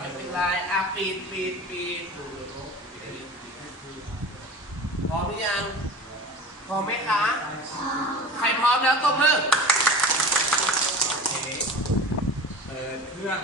ไม่เป็นไรปีนดูพร้อมหรือยังพร้อมไหมคะใครพร้อมแล้วตบมือโอเคเปิดเครื่อง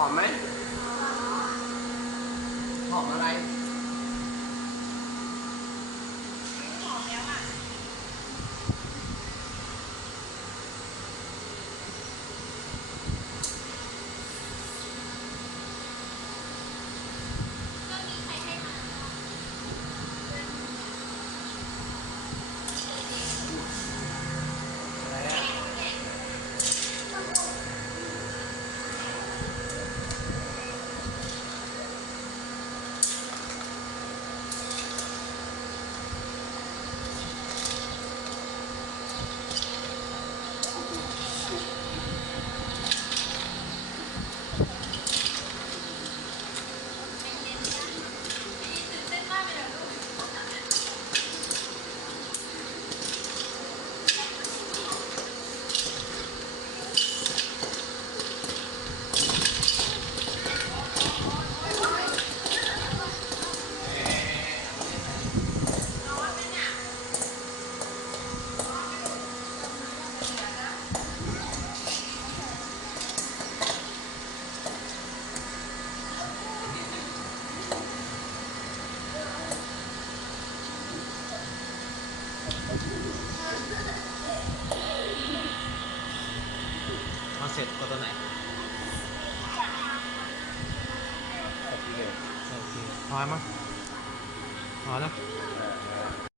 หอมไหมหอมอะไรหอมแล้วอ่ะเสร็จก็ตัวไหนโอเคพอมั้ยพอแล้ว